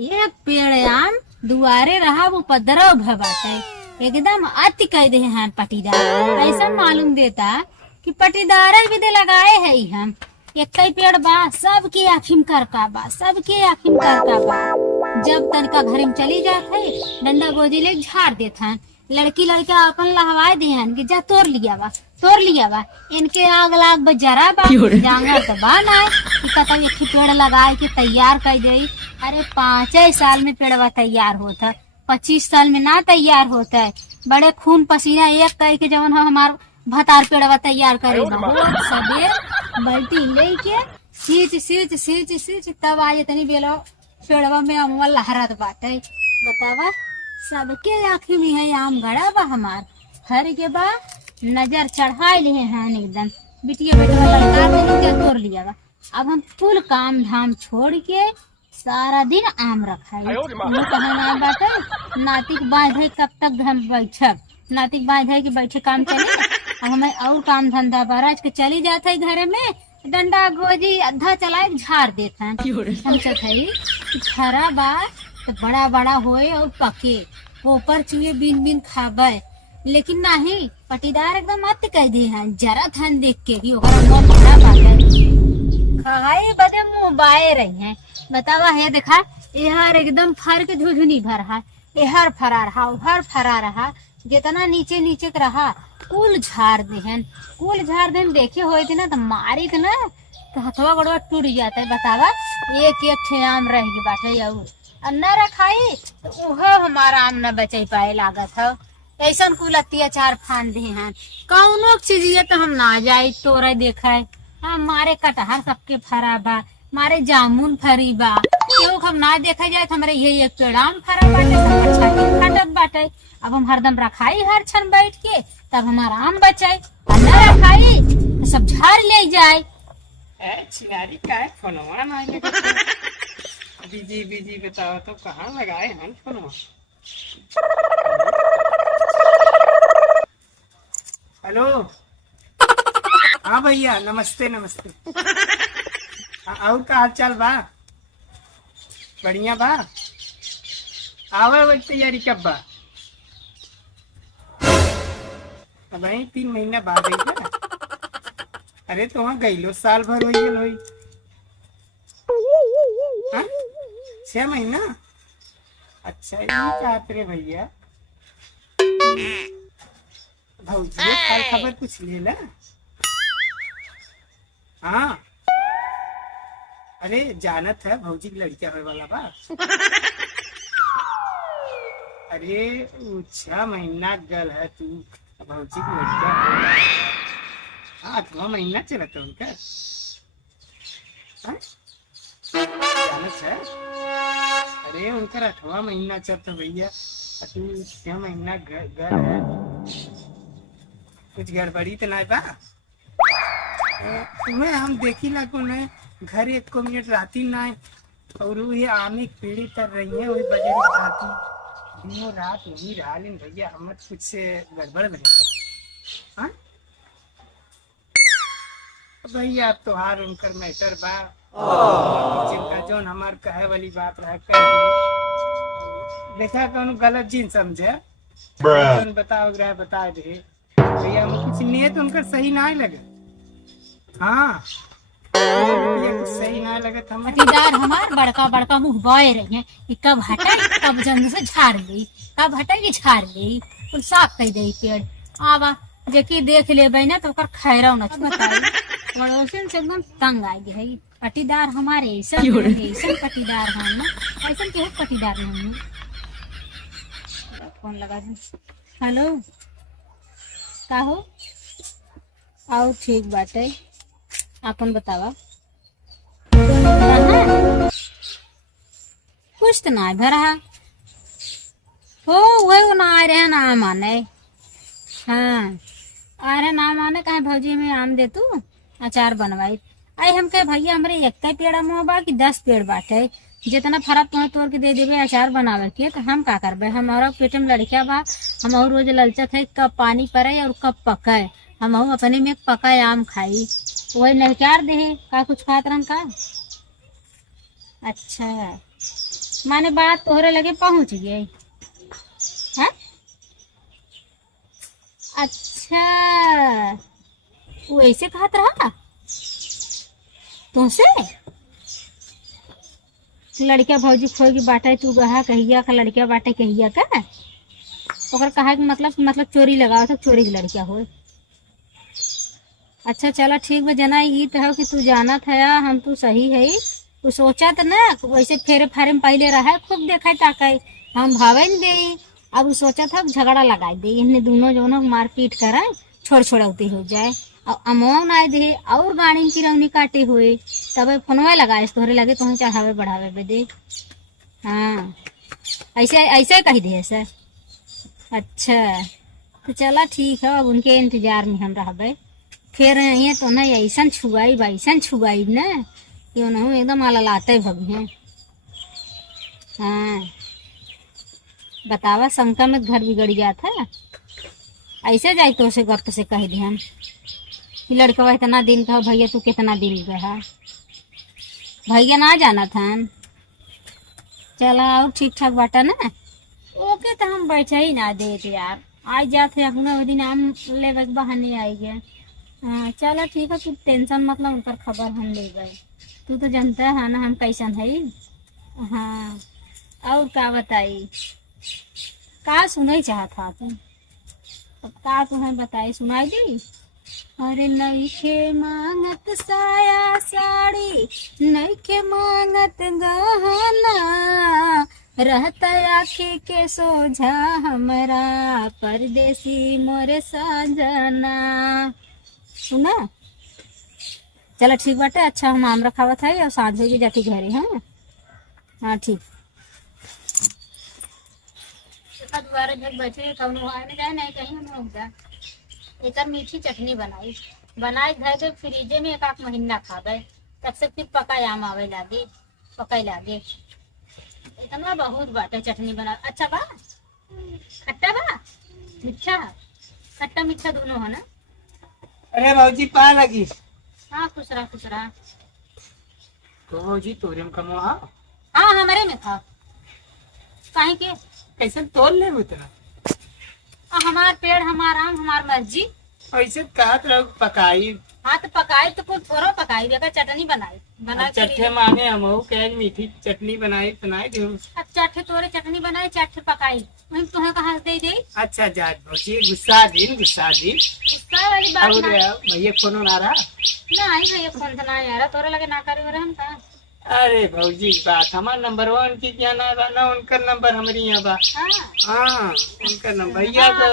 एक पेड़ आम दुआरे रहा वो उपद्रव भबाटे एकदम अति कह दे हैं पटीदार। ऐसा मालूम देता कि पटीदार भी दे लगाए है हम। एक कई पेड़ बा सबके आखिम करका बा, सबके आखिम करका बा। जब तनका घर में चली जात है डंडा गोजी ले झाड़ देत हैं। लड़की लड़का अपन लहवाए दे हैं कि जा तोड़ लिया बा। इनके आग लाग बजरा बा जांगा तो बा ना कि कतौ एक पेड़ लगाए के तैयार कर दे। अरे 5 साल में पेड़वा तैयार होता, 25 साल में ना तैयार होता है। बड़े खून पसीना एक कह के जवन हमार भतार पेड़वा तैयार करे सबेर बाल्टी लेके सींच तब आज इतनी बेलो पेड़वा में अमवा लहरत बाटे। बतावा सबके आँखी में है आम गड़ा बा हमार हर के बा नजर चढ़ा लिए हैं एकदम। बिटिया बेटवा लड़का देने तोड़ लिया बा। अब हम फुल काम धाम छोड़ के सारा दिन आम रखाई कहना बाटे नातिक बांधे कब तक हम बैठब, नातिक बांधे की बैठे काम चले। अब हमें और काम धंधा बराज के चली जाते घरे में डंडा गोजी अद्धा चलाए झाड़ देते हैं। सोचत है कि खरा बा तो बड़ा बड़ा होए और पके ऊपर चुए बिन बिन खाबे, लेकिन नहीं पटीदार एकदम अति कह दी है। जरा थन देख के कि ओकरा बड़ा बात खाए बदे मुँह बाए रही है। बतावा है देखा यार एकदम फर के झुझुनी भर है, हर फरा रहा हर फरा रहा जितना नीचे नीचे रहा कुल झाड़ देहन देखे हुए थे ना तो मारी थे ना तो हथवा गड़वा टूट जाता है। बतावा एक ठे आम रह गई बाटे न रखाई तो वह हमारा आम न बचे पाए लागत है। ऐसा कुल अत्याचार फान दे हैं कौनो चीज तो हम ना जाए तोरा देखा हमारे कटहर सबके फरा बा, मारे जामुन फरी बा, क्यों हम ना देखा जाए तो हमारे ये एक पेड़ आम फरा बाटे सब फटत बाटे। अब हम हरदम रखाई हर क्षण बैठ के तब हमारा आम बचाए न रखाई तो सब झाड़ ले जाए। चिनारी का है फोनवा ना बिजी बताओ तो कहाँ लगाए हैं फोनवा। हेलो हाँ भैया नमस्ते और का हाल चाल बा? बढ़िया बा। आवे वही तैयारी कब बा? अब 3 महीना बाद आई ना। अरे तो वहाँ गईलो साल भर हो गई होई। 6 महीना? अच्छा ये कहते रे भैया भौजी हाल खबर कुछ ले ला। हाँ अरे जानत है भौजी की लड़किया होने वाला बा। अरे 6 महीना गल है तू भौजी की लड़किया। हाँ 8वां महीना चलता है उनका। जानत है अरे उनका 8वां महीना चलता भैया तू 6 महीना गल है। कुछ गड़बड़ी तो नहीं बा? तुम्हें हम देखी ला को ने घर 1 मिनट राती ना और ये आमे पीड़ी कर रही है वही बजे राती दिनों रात वही रहा। लेकिन भैया हम कुछ से गड़बड़ लगता। हाँ भैया अब तो हार उनकर मैटर बा जिनका जोन हमार कहे वाली बात रहा कर देखा कौन गलत जिन समझे बताओ रहा बता दे भैया हम कुछ नियत उनका सही ना लगे। हाँ सही ना लगे पटीदार हमार बड़का बड़का मुँह बोए रही है कि कब हटाई कब जंग से झाड़ ली, कब हटाई झाड़ ली कुल साफ कर दे पेड़। आवा जेके देख ले ना तो खैरा न पड़ोसन से एकदम तंग आ गई है। पटीदार हमारे ऐसा पटीदार हम ना ऐसा के पटीदार नहीं। फोन लगा दे। हेलो का हो आओ ठीक बाटे आपन बतावा। कुछ तो ना भरा हो वही ना आ रहे ना माने। हाँ आ रहे ना माने कहे भौजी में आम दे तू अचार बनवाई। आई हम कहे भैया हमारे 1 पेड़ मुँह बा कि 10 पेड़ बाटे जितना फरक तुम्हें तोड़ के दे देवे अचार बनावे के तो हम का करबे। हमारा पेट में लड़किया बा हम और रोज ललचत है कब पानी पड़े और कब पकाए हम अपने में पकाए आम खाई वही नहकार दे का कुछ खात रन का। अच्छा माने बात तोहरे लगे पहुंच गई है। अच्छा, वो ऐसे कहत रहा तुमसे लड़किया भौजी खोई की बाटे तू गहा कहिया का लड़किया बाटे कहिया का ओकर कहा कि मतलब चोरी लगाओ तो चोरी की लड़किया हो। अच्छा चला ठीक बा जना ई तो है कि तू जाना था हम तू सही है तू सोचा तो ना वैसे फेरे फारे में पहले रहा खूब देखा ताका हम भावे नहीं दे। अब वो सोचा था झगड़ा लगा दे इन्हें दोनों जो ना मारपीट करे छोड़ छोड़ौती हो जाए और अमोंग ना दे और गाड़ी की रौनी काटे हुए तब फोनवा लगाए तोहरे लगे तुम्हें चढ़ावे बढ़ावे बे दे। हाँ ऐसे ऐसे कही दे सर। अच्छा तो चला ठीक है अब उनके इंतजार में हम रहबे फिर ये तो ना ऐसा छुआई वैसन छुआई ना कि उन्होंने एकदम अललाते भगी हैं। हाँ बतावा शंका में घर बिगड़ गया था ऐसे जाए तो उसे घर तो से कह दिया कि लड़का इतना दिल का भैया तू कितना दिल का है भैया ना जाना था। चला और ठीक ठाक बाटा ना ओके तो हम बैठे ही ना देते यार आज जाते अपना वो दिन आम ले बहाने आई गए। हाँ चलो ठीक है तू टेंशन मतलब उनकर खबर हम ले गए तू तो जानता है ना हम कैसन है। हाँ और का बताई का सुनाई चाहता तुम अब का तुम्हें बताई सुनाई दी। अरे नईखे मांगत साया साड़ी नईखे मांगत गहना रहता आँखी के सोझा हमरा परदेसी मोरे सजना सुना। चलो ठीक बाटे अच्छा हम आम रखावा था और साँझ होगी जाती घरे। हाँ हाँ ठीक दोबारा जब बैठे कौनो आने जाए नहीं कहीं हम लोग जा एक मीठी चटनी बनाई धर के फ्रीजे में एक आध महीना खा गए तब से फिर पकाए आम आवे लागे पकाई लागे इतना बहुत बाटे चटनी बना। अच्छा बा खट्टा बा मीठा खट्टा मीठा दोनों है ना। अरे भाजी पा लगी। हाँ खुश रहा तो भाजी तोरे में कमो हाँ हमारे में था कहीं के कैसे तोड़ ले उतना हमार पेड़ हमार आम हमार मर्जी ऐसे कहत रहो पकाई। हाँ तो पकाई तो कुछ थोड़ा पकाई देखा चटनी बना चट्टे माने हम कह मीठी चटनी बनाई दो। अब चाटे तोरे चटनी बनाई चाटे पकाई वही तुम्हें कहाँ दे दे। अच्छा जात भौजी गुस्सा दिन गुस्सा वाली बात और भैया फोन आ रहा ना आई भैया फोन तो ना आ रहा तोरे लगे ना करे हम का। अरे भौजी बात हमारा नंबर 1 की क्या ना उनका नंबर हमारी यहाँ बा। हाँ उनका नंबर भैया का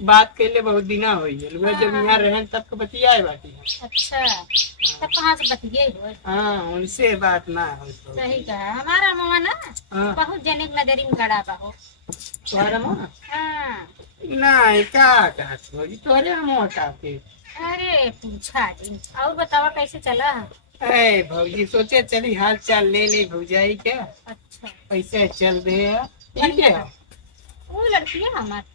बात के लिए बहुत दिना हुई है जब यहाँ रहे तब के बतियाए बाटी। अच्छा तब कहाँ से बतियाए हो। हाँ उनसे बात ना हो तो सही कहा हमारा मामा ना बहुत जनिक नजरी में गड़ा बा हो तुम्हारा मामा। हाँ नहीं क्या कहत भौजी तोरे हम के। अरे पूछा जी और बतावा कैसे चला। अरे भौजी सोचे चली हाल चाल ले भौजाई क्या। अच्छा पैसे चल दे ठीक है वो लड़की है हमारी।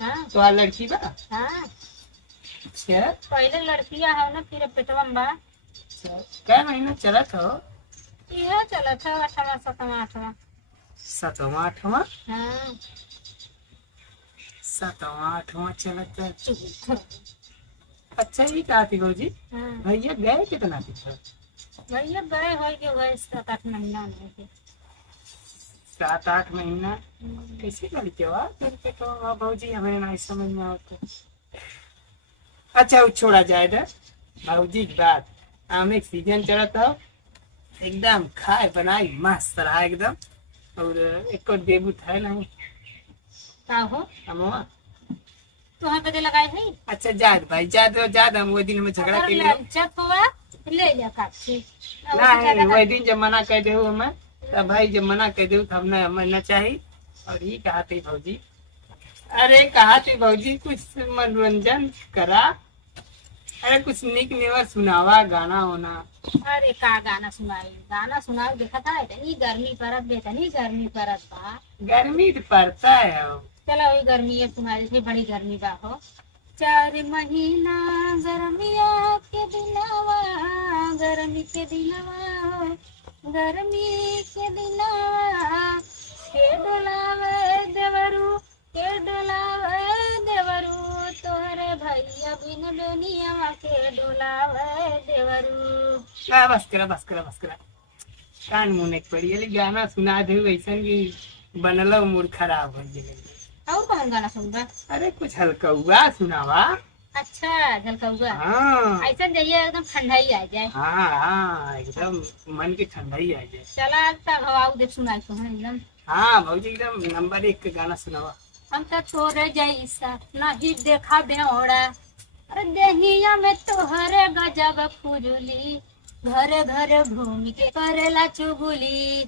हाँ तो लड़की बा। हाँ अच्छा पहले लड़किया है ना फिर पेटवा में बा। क्या महीना चला था यह चला था 8वां 7वां 8वां 7वां 8वां। हाँ 7वां 8वां चला था। अच्छा ये कहा थी भौजी भैया गए कितना पीछे भैया गए हो गए 7-8 महीना में 7-8 महीना कैसे लड़के फिर तो भौजी हमें नहीं समझ में आता। अच्छा वो छोड़ा जाए भौजी की बात आम एक सीजन चला था एकदम खाए बनाई मस्त रहा एकदम और एक और देबू था नहीं का हो अम्मा तुहाँ पे लगाए है। अच्छा जाद भाई जाद हम वो दिन में झगड़ा के लिए ले जा काट नहीं वही दिन जब मना कर दे हमें तब भाई जब मना कर दे तो हमने हमें न चाहिए और ये कहा थी भौजी। अरे कहा थी भौजी कुछ मनोरंजन करा अरे कुछ निक निवर सुनावा गाना होना। अरे का गाना सुनाओ देखा था इतनी गर्मी परत बा गर्मी तो पड़ता है चलो वही गर्मी है तुम्हारी थी बड़ी गर्मी बा हो 4 महीना गर्मिया के दिनवा गर्मी के दिनवा हो, गर्मी के दिनवा के डोलावे देवरू, के डोलावे देवरू, तोहरे भैया बिन बेनिया के डोलावे देवरू। बस करा बस करा बस करा, कान मुने पड़ी ये गाना सुना दे वैसन की बनल मूड खराब हो गए। और कौन गाना सुनबा? अरे कुछ हल्का हुआ सुनावा। अच्छा झलका हुआ। हाँ ऐसा जाइए एकदम ठंडाई आ जाए। हाँ हाँ एकदम मन की ठंडाई आ जाए। चला तब हवाऊ देख सुनाई तो है एकदम। हाँ भौजी एकदम नंबर 1 का गाना सुनावा। हम तो तोरे जैसा नहीं देखा बेहोड़ा, अरे देहिया में तोहरे गजब फुजुली, घरे घरे घूम के करेला चुगली।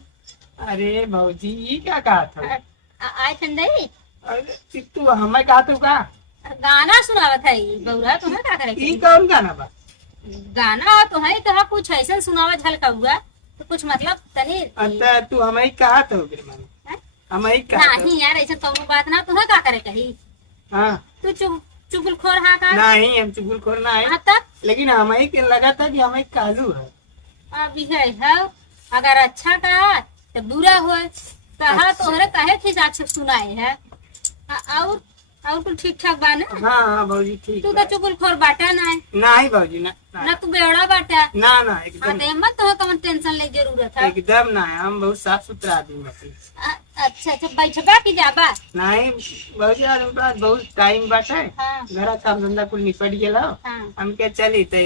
अरे भौजी ये क्या कहा था? आय ठंडाई अरे तू हमें कहा तू का गाना सुनावत है बउरा, तुम्हें क्या करे? ई कौन गाना बा? गाना तो है तो कुछ ऐसा सुनावा झलका हुआ तो कुछ मतलब तनी। अच्छा तू हमें कहा था हैं? हमें कहा नहीं यार ऐसा तो बात ना, तुम्हें क्या करे कही? हाँ तू चुगलखोर हाँ का? नहीं हम चुगलखोर ना है, हाँ तब लेकिन हमें के लगा था कि हमें कालू है। अभी है अगर अच्छा कहा तो बुरा हो कहा तो हरे कहे खिसा सुनाए है। और कुछ ठीक ठाक बा ना? हाँ हाँ भौजी ठीक तू बा। तो चुगलखोर बाटा ना है नहीं भौजी ना ना, तू बेवड़ा बाटा ना ना हाँ एकदम तो मत तो कम टेंशन ले जरूरत है। एकदम ना है, हम बहुत साफ सुथरा आदमी हैं। अच्छा अच्छा बैठबा की जाबा? नहीं भौजी आज हम पास बहुत टाइम बाटे, हाँ घर काम धंधा कुल निपट गेला, हाँ हम के चली तो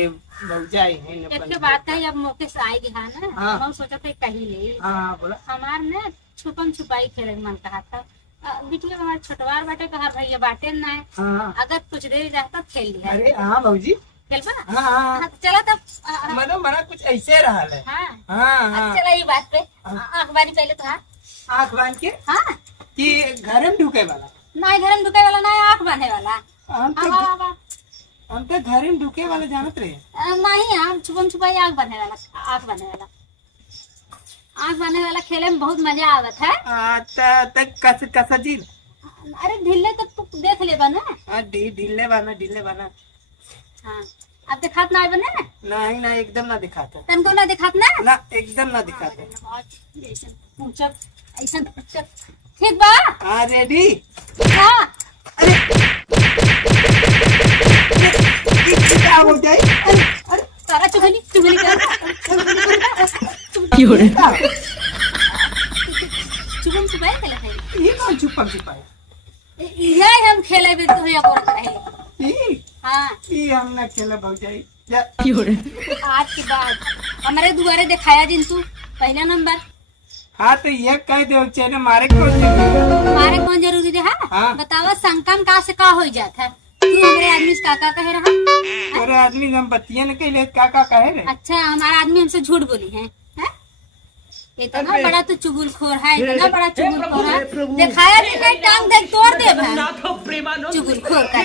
भौजाई है न एक बात है अब मौके से आएगी हाँ ना। हाँ। हम सोचा थे कहीं ले हाँ हाँ बोला। हमार ने छुपम छुपाई खेले मन कहा था बीच में हमारे छोटवार बाटे कहा भैया बाटे ना है, हाँ हाँ अगर कुछ देर रहता खेल लिया। अरे हाँ भौजी खेलबा? हाँ हाँ हाँ, चला तब मनो मना कुछ ऐसे रहा है। हाँ हाँ हाँ चला ये बात पे अखबारी पहले तो हाँ आँख बांध के हाँ कि घर में ढुके वाला। ना घर में ढुके वाला ना आँख बांधे वाला। हम तो हम तो घर में ढुके वाला जानत रहे। नहीं हम छुपम छुपाई आँख बांधे वाला, आँख बांधे वाला, आँख बांधे वाला खेले में बहुत मजा आवत है। तक कस जी। अरे ढिल्ले तो तू देख ले बना। ढीले बना। हाँ अब दिखात ना बने? नहीं ना एकदम ना दिखाता। तनको ना दिखात ना? ना एकदम ना दिखाता। पूछब ऐसा पूछब ठीक बा? हाँ रेडी। हाँ अरे क्या हो जाए? अरे सारा चुगली चुगली कर चुगम छुपाई खेले है। ये कौन छुपा है? ये हम खेले भी तो या कौन रहे? हाँ ये हम ना खेला भौजाई। आज के बाद हमारे दुआरे दिखाया जिन तू पहला नंबर। हाँ तो ये कह दो चेने मारे कौन जरूरी? मारे कौन जरूरी है? हाँ। बतावा संकम का से का हो जाता है? तू हमारे आदमी से का कहे रहा? अरे आदमी हम बतिया न कहले का कहे रे। अच्छा हमारा आदमी हमसे झूठ बोली है? इतना बड़ा तो चुगलखोर है, इतना बड़ा चुगलखोर है, दिखाया नहीं टांग देख तोड़ दे चुगलखोर का।